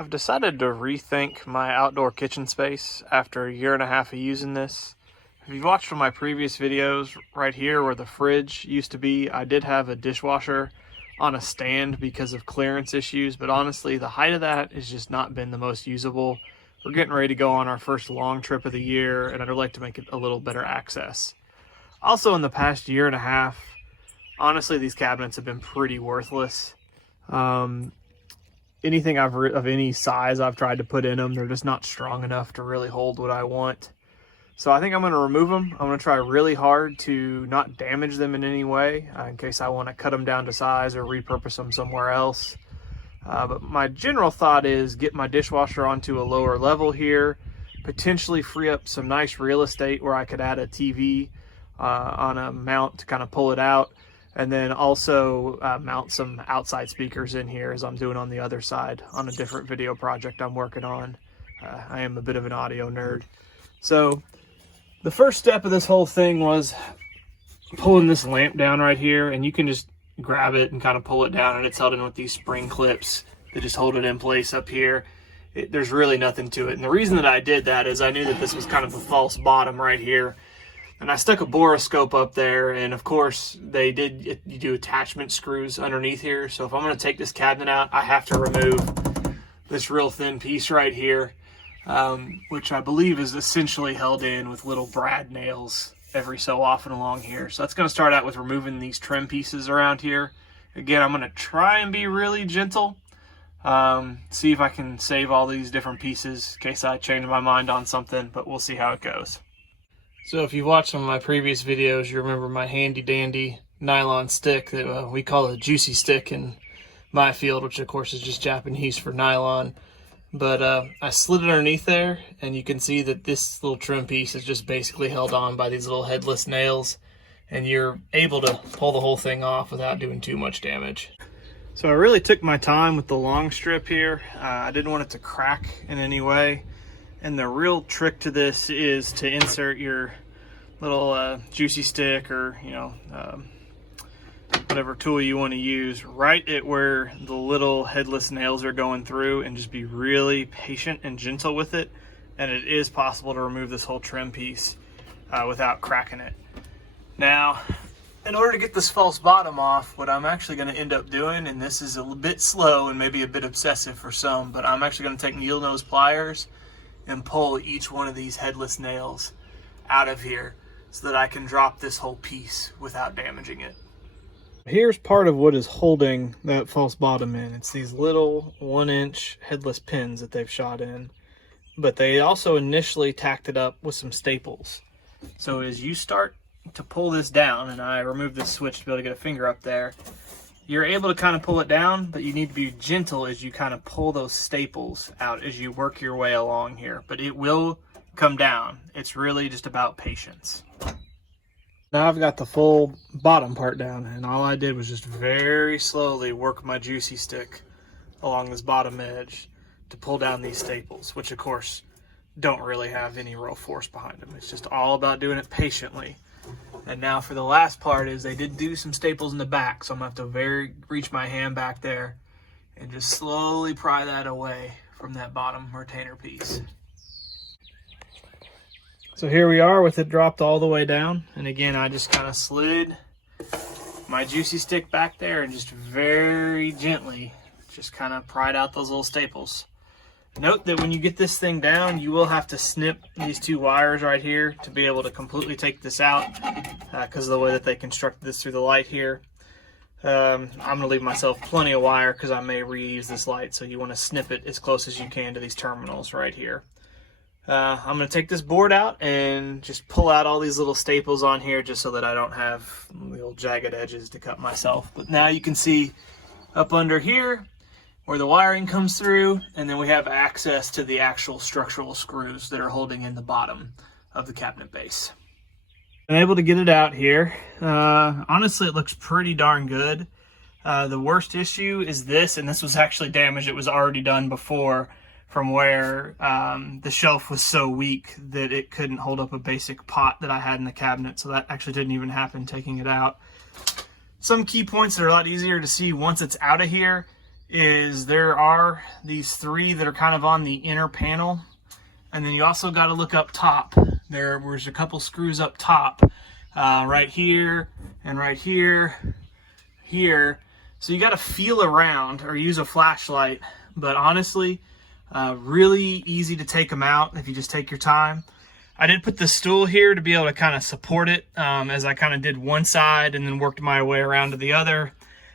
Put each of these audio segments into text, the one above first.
I've decided to rethink my outdoor kitchen space after a year and a half of using this. If you've watched one of my previous videos, right here where the fridge used to be, I did have a dishwasher on a stand because of clearance issues, but honestly, the height of that has just not been the most usable. We're getting ready to go on our first long trip of the year, and I'd like to make it a little better access. Also, in the past year and a half, honestly, these cabinets have been pretty worthless. Anything of any size I've tried to put in them, they're just not strong enough to really hold what I want. So I think I'm going to remove them. I'm going to try really hard to not damage them in any way in case I want to cut them down to size or repurpose them somewhere else. But my general thought is get my dishwasher onto a lower level here, potentially free up some nice real estate where I could add a TV on a mount to kind of pull it out. And then also mount some outside speakers in here as I'm doing on the other side on a different video project I'm working on. I am a bit of an audio nerd. So the first step of this whole thing was pulling this lamp down right here, and you can just grab it and kind of pull it down, and it's held in with these spring clips that just hold it in place up here. There's really nothing to it. And the reason that I did that is I knew that this was kind of a false bottom right here. And I stuck a boroscope up there, and of course you do attachment screws underneath here. So if I'm going to take this cabinet out, I have to remove this real thin piece right here, which I believe is essentially held in with little brad nails every so often along here. So that's going to start out with removing these trim pieces around here. Again, I'm going to try and be really gentle, see if I can save all these different pieces in case I change my mind on something, but we'll see how it goes. So if you've watched some of my previous videos, you remember my handy dandy nylon stick that we call a juicy stick in my field, which of course is just Japanese for nylon. But I slid it underneath there, and you can see that this little trim piece is just basically held on by these little headless nails, and you're able to pull the whole thing off without doing too much damage. So I really took my time with the long strip here. I didn't want it to crack in any way. And the real trick to this is to insert your little juicy stick or, whatever tool you want to use right at where the little headless nails are going through, and just be really patient and gentle with it. And it is possible to remove this whole trim piece without cracking it. Now, in order to get this false bottom off, what I'm actually going to end up doing, and this is a bit slow and maybe a bit obsessive for some, but I'm actually going to take needle nose pliers and pull each one of these headless nails out of here so that I can drop this whole piece without damaging it. Here's part of what is holding that false bottom in. It's these little 1-inch headless pins that they've shot in, but they also initially tacked it up with some staples. So as you start to pull this down, and I remove this switch to be able to get a finger up there, you're able to kind of pull it down, but you need to be gentle as you kind of pull those staples out as you work your way along here. But it will come down. It's really just about patience. Now I've got the full bottom part down, and all I did was just very slowly work my juicy stick along this bottom edge to pull down these staples, which of course don't really have any real force behind them. It's just all about doing it patiently. And now for the last part is they did do some staples in the back, so I'm going to have to reach my hand back there and just slowly pry that away from that bottom retainer piece. So here we are with it dropped all the way down. And again, I just kind of slid my juicy stick back there and just very gently just kind of pried out those little staples. Note that when you get this thing down, you will have to snip these two wires right here to be able to completely take this out because of the way that they constructed this through the light here. I'm going to leave myself plenty of wire because I may reuse this light, so you want to snip it as close as you can to these terminals right here. I'm going to take this board out and just pull out all these little staples on here just so that I don't have little jagged edges to cut myself. But now you can see up under here where the wiring comes through, and then we have access to the actual structural screws that are holding in the bottom of the cabinet base. I'm able to get it out here. Honestly, it looks pretty darn good. The worst issue is this, and this was actually damaged. It was already done before from where the shelf was so weak that it couldn't hold up a basic pot that I had in the cabinet, so that actually didn't even happen taking it out. Some key points that are a lot easier to see once it's out of here is there are these three that are kind of on the inner panel, and then you also got to look up top. There's a couple screws up top, right here and right here, here. So you got to feel around or use a flashlight, but honestly, really easy to take them out if you just take your time. I did put the stool here to be able to kind of support it as I kind of did one side and then worked my way around to the other.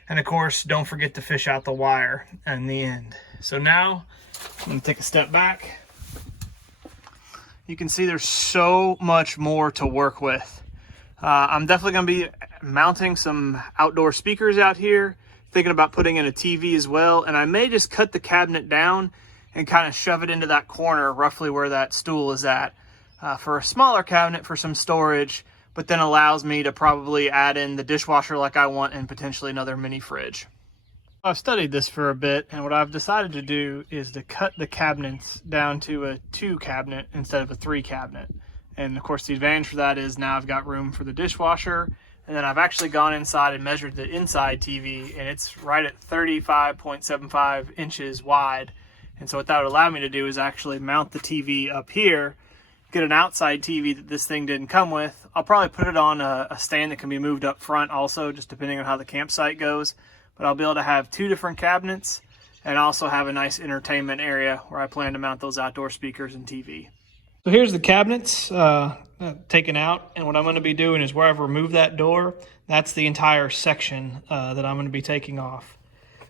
And of course, don't forget to fish out the wire in the end. So now I'm going to take a step back. You can see there's so much more to work with. I'm definitely going to be mounting some outdoor speakers out here, thinking about putting in a TV as well. And I may just cut the cabinet down and kind of shove it into that corner roughly where that stool is at. For a smaller cabinet for some storage, but then allows me to probably add in the dishwasher like I want and potentially another mini fridge. I've studied this for a bit, and what I've decided to do is to cut the cabinets down to a 2 cabinet instead of a 3 cabinet. And of course the advantage for that is now I've got room for the dishwasher, and then I've actually gone inside and measured the inside TV, and it's right at 35.75 inches wide. And so what that would allow me to do is actually mount the TV up here, get an outside TV that this thing didn't come with. I'll probably put it on a stand that can be moved up front also, just depending on how the campsite goes. But I'll be able to have 2 different cabinets and also have a nice entertainment area where I plan to mount those outdoor speakers and TV. So here's the cabinets taken out, and what I'm going to be doing is where I've removed that door, that's the entire section that I'm going to be taking off.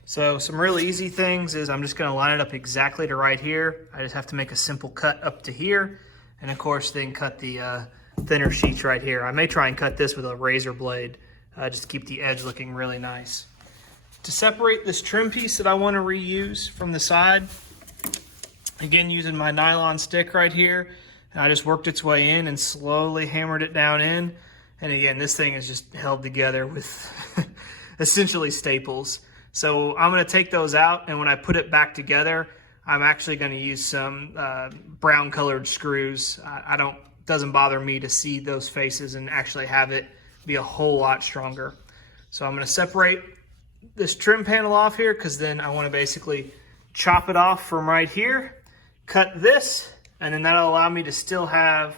So some really easy things is I'm just going to line it up exactly to right here. I just have to make a simple cut up to here. And of course, then cut the thinner sheets right here. I may try and cut this with a razor blade just to keep the edge looking really nice. To separate this trim piece that I want to reuse from the side, again, using my nylon stick right here, and I just worked its way in and slowly hammered it down in. And again, this thing is just held together with essentially staples. So I'm going to take those out, and when I put it back together, I'm actually going to use some brown colored screws. Doesn't bother me to see those faces and actually have it be a whole lot stronger. So I'm going to separate this trim panel off here, because then I want to basically chop it off from right here, cut this, and then that'll allow me to still have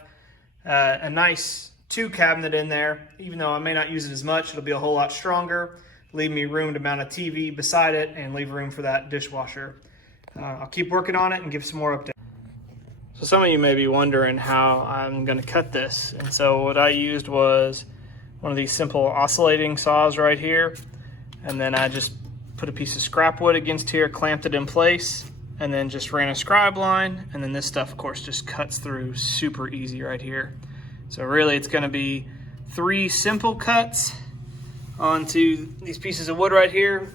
a nice 2 cabinet in there. Even though I may not use it as much, it'll be a whole lot stronger. Leave me room to mount a TV beside it and leave room for that dishwasher. I'll keep working on it and give some more updates. So some of you may be wondering how I'm going to cut this. And so what I used was one of these simple oscillating saws right here. And then I just put a piece of scrap wood against here, clamped it in place, and then just ran a scribe line. And then this stuff, of course, just cuts through super easy right here. So really it's going to be 3 simple cuts onto these pieces of wood right here.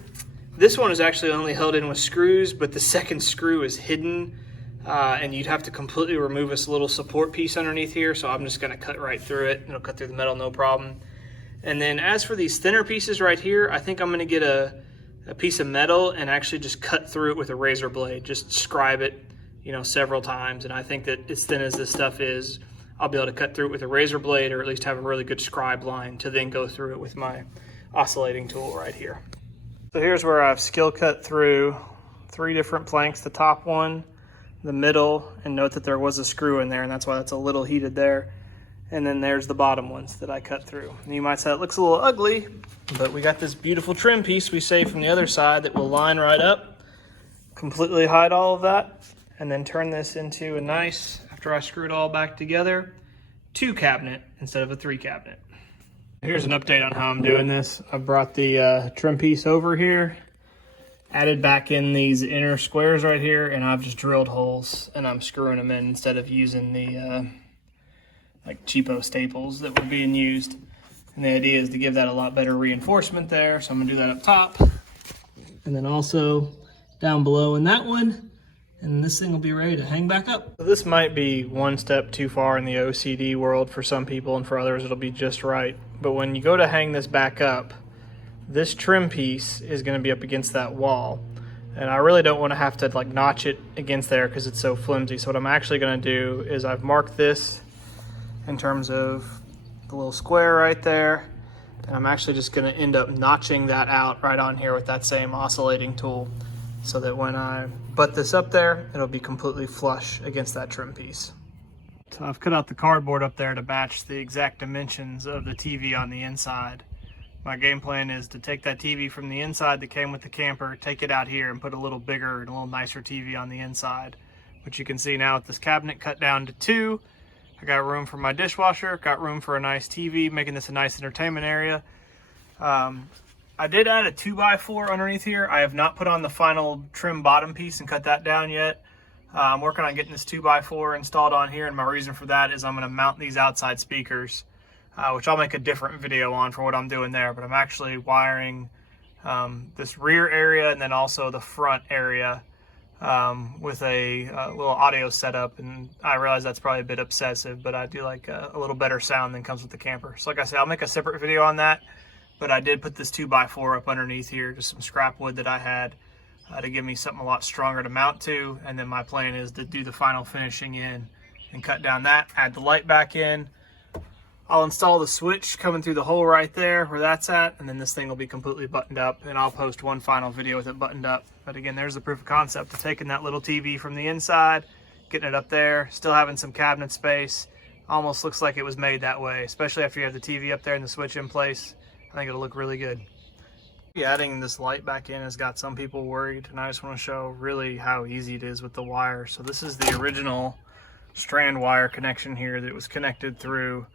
This one is actually only held in with screws, but the second screw is hidden, and you'd have to completely remove this little support piece underneath here, so I'm just going to cut right through it. It'll cut through the metal, no problem. And then as for these thinner pieces right here, I think I'm going to get a piece of metal and actually just cut through it with a razor blade. Just scribe it, several times, and I think that as thin as this stuff is, I'll be able to cut through it with a razor blade, or at least have a really good scribe line to then go through it with my oscillating tool right here. So here's where I've skill cut through 3 different planks, the top one, the middle, and note that there was a screw in there, and that's why that's a little heated there. And then there's the bottom ones that I cut through. And you might say it looks a little ugly, but we got this beautiful trim piece we saved from the other side that will line right up, completely hide all of that, and then turn this into a nice, after I screw it all back together, 2 cabinet instead of a 3 cabinet. Here's an update on how I'm doing this. I brought the trim piece over here, added back in these inner squares right here, and I've just drilled holes and I'm screwing them in instead of using the like cheapo staples that were being used. And the idea is to give that a lot better reinforcement there. So I'm gonna do that up top, and then also down below in that one, and this thing will be ready to hang back up. So this might be one step too far in the OCD world for some people, and for others it'll be just right. But when you go to hang this back up, this trim piece is going to be up against that wall. And I really don't want to have to like notch it against there because it's so flimsy. So what I'm actually going to do is I've marked this in terms of the little square right there. And I'm actually just going to end up notching that out right on here with that same oscillating tool. so that when I butt this up there, it'll be completely flush against that trim piece. So I've cut out the cardboard up there to match the exact dimensions of the TV on the inside. My game plan is to take that TV from the inside that came with the camper, take it out here and put a little bigger and a little nicer TV on the inside. But you can see now with this cabinet cut down to 2, I got room for my dishwasher, got room for a nice TV, making this a nice entertainment area. I did add a 2x4 underneath here. I have not put on the final trim bottom piece and cut that down yet. I'm working on getting this 2x4 installed on here, and my reason for that is I'm going to mount these outside speakers, which I'll make a different video on for what I'm doing there. But I'm actually wiring this rear area and then also the front area with a little audio setup. And I realize that's probably a bit obsessive, but I do like a little better sound than comes with the camper. So like I said, I'll make a separate video on that. But I did put this 2x4 up underneath here, just some scrap wood that I had to give me something a lot stronger to mount to. And then my plan is to do the final finishing in and cut down that, add the light back in. I'll install the switch coming through the hole right there where that's at, and then this thing will be completely buttoned up, and I'll post one final video with it buttoned up. But again, there's the proof of concept of taking that little TV from the inside, getting it up there, still having some cabinet space. Almost looks like it was made that way, especially after you have the TV up there and the switch in place. I think it'll look really good. Adding this light back in has got some people worried, and I just want to show really how easy it is with the wire. So this is the original strand wire connection here that was connected through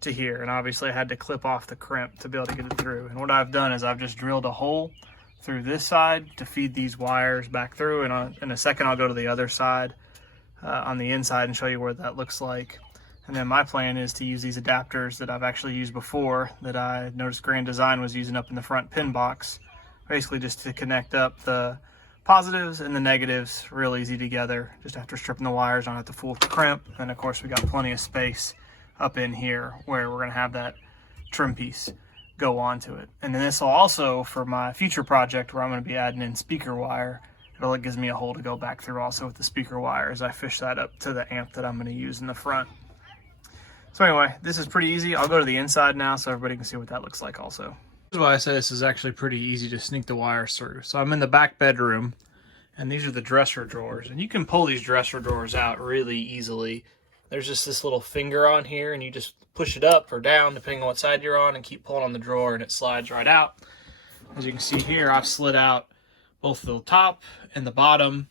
to here, and obviously I had to clip off the crimp to be able to get it through. And what I've done is I've just drilled a hole through this side to feed these wires back through, and in a second I'll go to the other side on the inside and show you what that looks like. And then my plan is to use these adapters that I've actually used before that I noticed Grand Design was using up in the front pin box, basically just to connect up the positives and the negatives real easy together, just after stripping the wires. I don't have to fool with the crimp. And of course we got plenty of space up in here where we're going to have that trim piece go onto it. And then this will also, for my future project where I'm going to be adding in speaker wire, it gives me a hole to go back through also with the speaker wire as I fish that up to the amp that I'm going to use in the front. So anyway, this is pretty easy. I'll go to the inside now so everybody can see what that looks like also. This is why I say this is actually pretty easy to sneak the wires through. So I'm in the back bedroom, and these are the dresser drawers. And you can pull these dresser drawers out really easily. There's just this little finger on here, and you just push it up or down depending on what side you're on and keep pulling on the drawer, and it slides right out. As you can see here, I've slid out both the top and the bottom.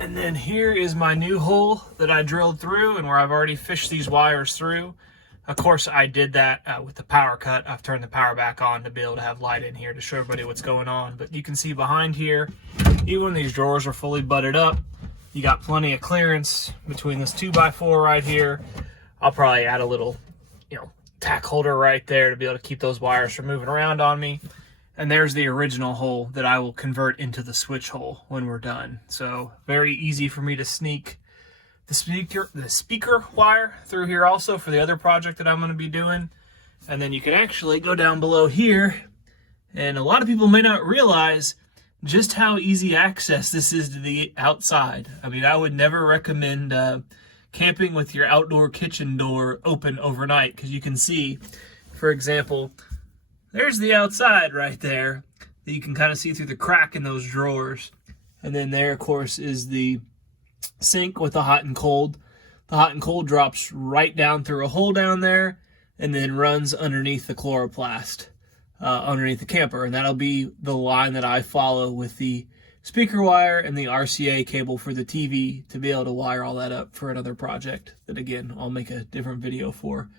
And then here is my new hole that I drilled through and where I've already fished these wires through. Of course, I did that with the power cut. I've turned the power back on to be able to have light in here to show everybody what's going on. But you can see behind here, even when these drawers are fully butted up, you got plenty of clearance between this 2x4 right here. I'll probably add a little, tack holder right there to be able to keep those wires from moving around on me. And there's the original hole that I will convert into the switch hole when we're done. So very easy for me to sneak the speaker wire through here also for the other project that I'm going to be doing. And then you can actually go down below here, and a lot of people may not realize just how easy access this is to the outside. I mean, I would never recommend camping with your outdoor kitchen door open overnight, because you can see, for example, there's the outside right there that you can kind of see through the crack in those drawers. And then there, of course, is the sink with the hot and cold. The hot and cold drops right down through a hole down there and then runs underneath the chloroplast, underneath the camper. And that'll be the line that I follow with the speaker wire and the RCA cable for the TV to be able to wire all that up for another project that, again, I'll make a different video for.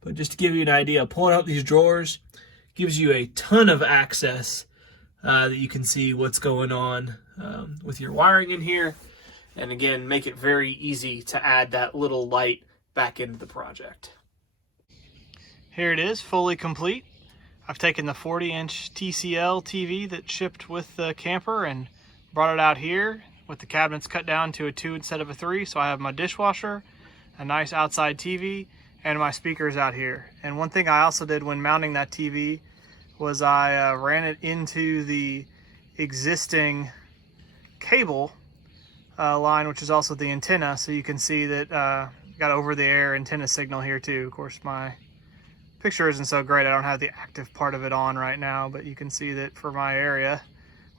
But just to give you an idea, pulling out these drawers gives you a ton of access that you can see what's going on with your wiring in here. And again, make it very easy to add that little light back into the project. Here it is, fully complete. I've taken the 40-inch TCL TV that shipped with the camper and brought it out here with the cabinets cut down to a 2 instead of a 3. So I have my dishwasher, a nice outside TV, and my speakers out here. And one thing I also did when mounting that TV was I ran it into the existing cable line, which is also the antenna. So you can see that got over-the-air antenna signal here too. Of course, my picture isn't so great. I don't have the active part of it on right now, but you can see that for my area,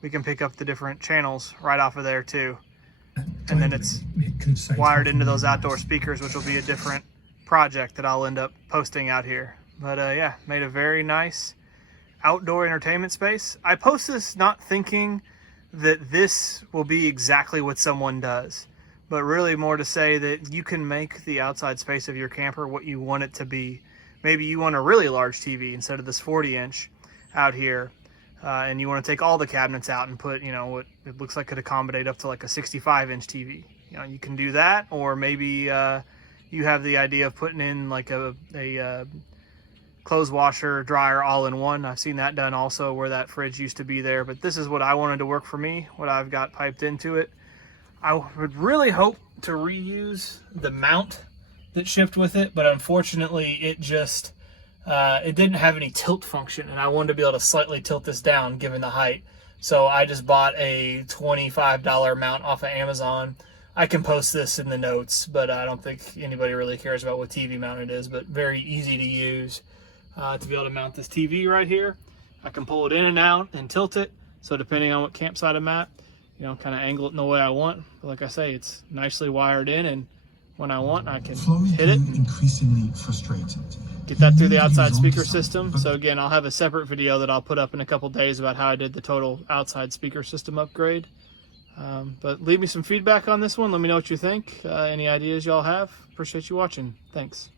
we can pick up the different channels right off of there too. And then it's wired into those outdoor speakers, which will be a different project that I'll end up posting out here. But yeah, made a very nice outdoor entertainment space. I post this not thinking that this will be exactly what someone does, but really more to say that you can make the outside space of your camper what you want it to be. Maybe you want a really large TV instead of this 40-inch out here, and you want to take all the cabinets out and put, you know, what it looks like could accommodate up to like a 65-inch TV. You know, you can do that, or maybe you have the idea of putting in like a clothes washer, dryer, all in one. I've seen that done also where that fridge used to be there, but this is what I wanted to work for me, what I've got piped into it. I would really hope to reuse the mount that shipped with it, but unfortunately it just it didn't have any tilt function, and I wanted to be able to slightly tilt this down given the height. So I just bought a $25 mount off of Amazon. I can post this in the notes, but I don't think anybody really cares about what TV mount it is, but very easy to use to be able to mount this TV right here. I can pull it in and out and tilt it, so depending on what campsite I'm at, you know, kind of angle it in the way I want. But like I say, it's nicely wired in, and when I want, I can hit it. Increasingly frustrated. Get that through the outside speaker system. So again, I'll have a separate video that I'll put up in a couple days about how I did the total outside speaker system upgrade. But leave me some feedback on this one. Let me know what you think. Any ideas y'all have. Appreciate you watching. Thanks.